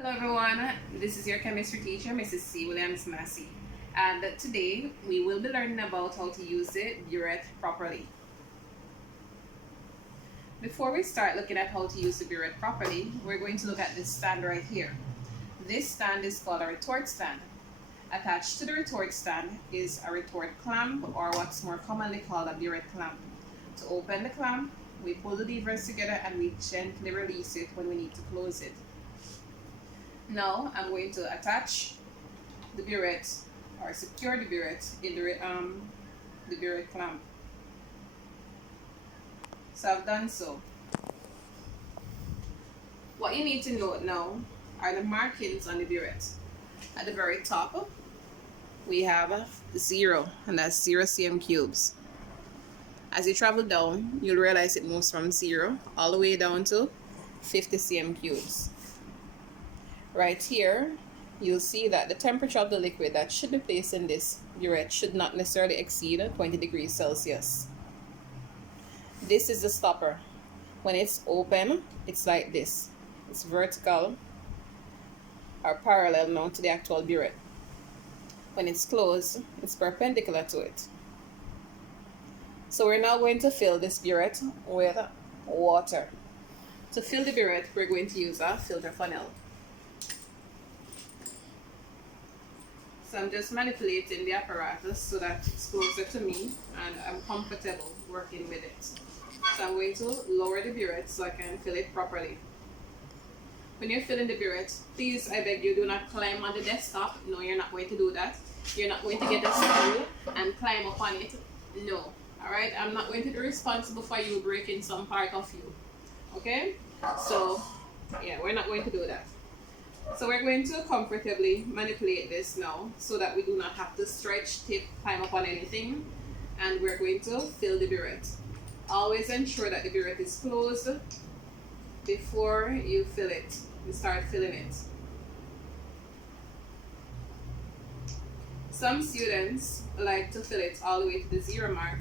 Hello everyone, this is your chemistry teacher, Mrs C Williams-Massey, and today we will be learning about how to use the burette properly. Before we start looking at how to use the burette properly, we're going to look at this stand right here. This stand is called a retort stand. Attached to the retort stand is a retort clamp, or what's more commonly called a burette clamp. To open the clamp, we pull the levers together and we gently release it when we need to close it. Now I'm going to attach the burette or secure the burette in the burette clamp. So I've done so. What you need to note now are the markings on the burette. At the very top we have 0, and that's 0 cm cubes. As you travel down, you'll realize it moves from 0 all the way down to 50 cm cubes. Right here, you'll see that the temperature of the liquid that should be placed in this burette should not necessarily exceed 20 degrees Celsius. This is the stopper. When it's open, it's like this. It's vertical or parallel now to the actual burette. When it's closed, it's perpendicular to it. So we're now going to fill this burette with water. To fill the burette, we're going to use a filter funnel. So I'm just manipulating the apparatus so that it's closer to me and I'm comfortable working with it. So I'm going to lower the burette so I can fill it properly. When you're filling the burette, please, I beg you, do not climb on the desktop. No, you're not going to do that. You're not going to get a stool and climb up on it. No. Alright? I'm not going to be responsible for you breaking some part of you. Okay? So, yeah, we're not going to do that. So we're going to comfortably manipulate this now so that we do not have to stretch, tip, climb up on anything. And we're going to fill the burette. Always ensure that the burette is closed before you fill it. You start filling it. Some students like to fill it all the way to the 0 mark.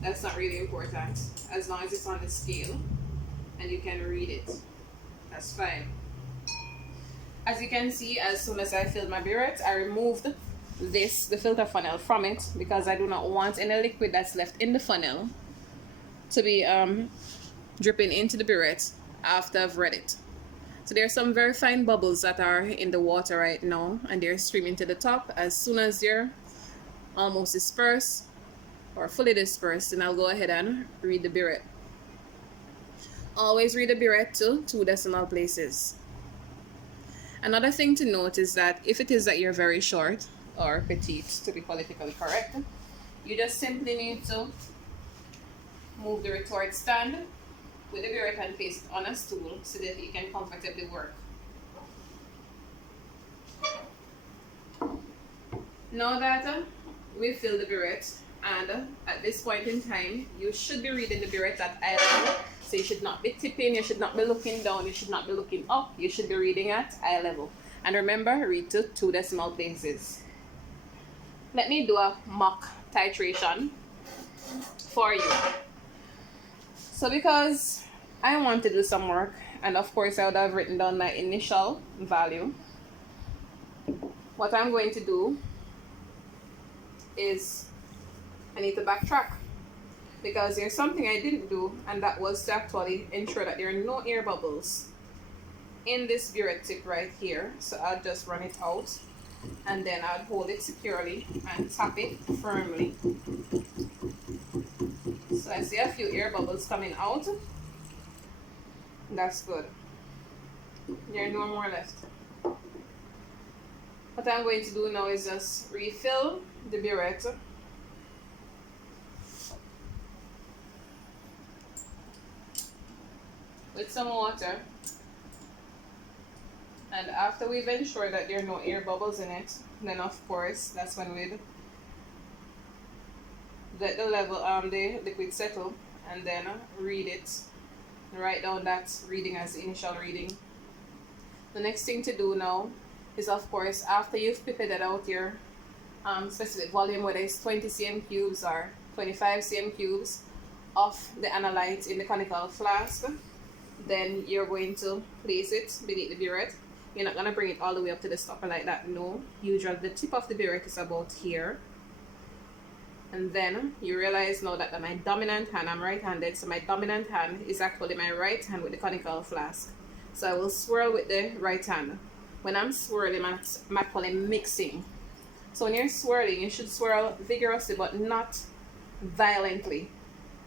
That's not really important, as long as it's on the scale and you can read it. That's fine. As you can see, as soon as I filled my burette, I removed the filter funnel from it because I do not want any liquid that's left in the funnel to be dripping into the burette after I've read it. So there are some very fine bubbles that are in the water right now, and they're streaming to the top. As soon as they're almost dispersed or fully dispersed, then I'll go ahead and read the burette. Always read the burette to 2 decimal places. Another thing to note is that if it is that you're very short, or petite to be politically correct, you just simply need to move the retort stand with the burette and place it on a stool so that you can comfortably work. Now that we've filled the burette, and at this point in time, you should be reading the burette at eye level. So you should not be tipping, you should not be looking down, you should not be looking up, you should be reading at eye level. And remember, read to 2 decimal places. Let me do a mock titration for you. So because I want to do some work, and of course I would have written down my initial value, what I'm going to do is I need to backtrack. Because there's something I didn't do, and that was to actually ensure that there are no air bubbles in this burette tip right here. So I'll just run it out, and then I'll hold it securely and tap it firmly. So I see a few air bubbles coming out. That's good. There are no more left. What I'm going to do now is just refill the burette with some water, and after we've ensured that there are no air bubbles in it, then of course that's when we'd let the liquid settle, and then read it and write down that reading as the initial reading. The next thing to do now is, of course, after you've pipetted out your specific volume, whether it's 20 cm cubes or 25 cm cubes of the analyte in the conical flask, then you're going to place it beneath the burette You're not gonna bring it all the way up to the stopper like that. No. Usually the tip of the burette is about here. And then you realize now that my dominant hand, I'm right-handed, so my dominant hand is actually my right hand with the conical flask. So I will swirl with the right hand. When I'm swirling, I'm actually mixing. So when you're swirling, you should swirl vigorously but not violently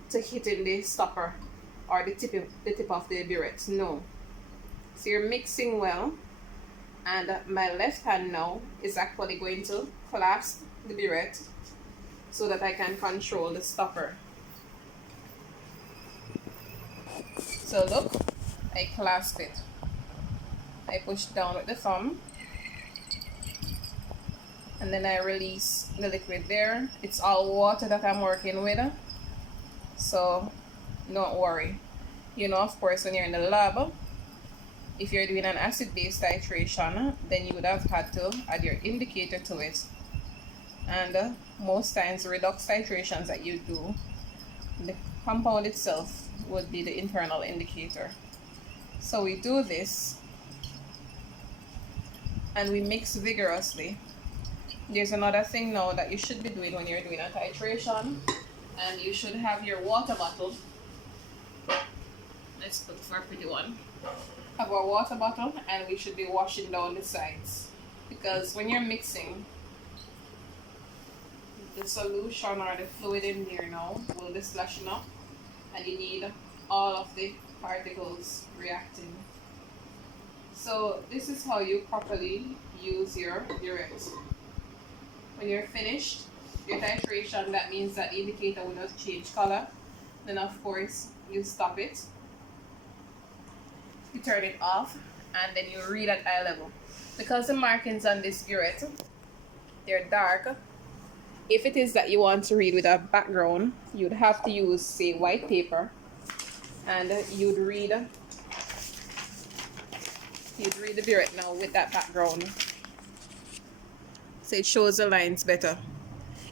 to hitting the stopper or the tip of the burette. No. So you're mixing well, and my left hand now is actually going to clasp the burette so that I can control the stopper. So look, I clasp it. I push down with the thumb, and then I release the liquid there. It's all water that I'm working with, so don't worry. You know, of course, when you're in the lab, if you're doing an acid-base titration, then you would have had to add your indicator to it. And most times, redox titrations that you do, the compound itself would be the internal indicator. So we do this, and we mix vigorously. There's another thing now that you should be doing when you're doing a titration, and you should have your water bottle. Let's look for a pretty one. Have our water bottle, and we should be washing down the sides, because when you're mixing, the solution or the fluid in there now will be splashing up, and you need all of the particles reacting. So this is how you properly use your burette. When you're finished your titration, that means that the indicator will not change color. Then of course you stop it, you turn it off, and then you read at eye level. Because the markings on this burette, they're dark, if it is that you want to read with a background, you'd have to use, say, white paper, and you'd read the burette now with that background, so it shows the lines better.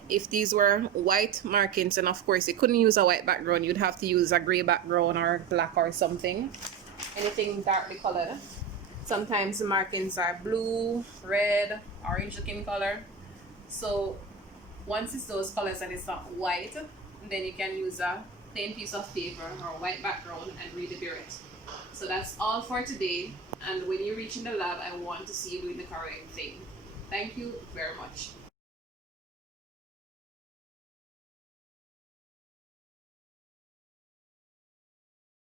If these were white markings, and of course you couldn't use a white background, you'd have to use a gray background or black or something, anything darkly colored. Sometimes the markings are blue, red, orange looking color. So once it's those colors and it's not white, then you can use a plain piece of paper or a white background and read the burette. So that's all for today, and when you reach in the lab, I want to see you doing the correct thing. Thank you very much.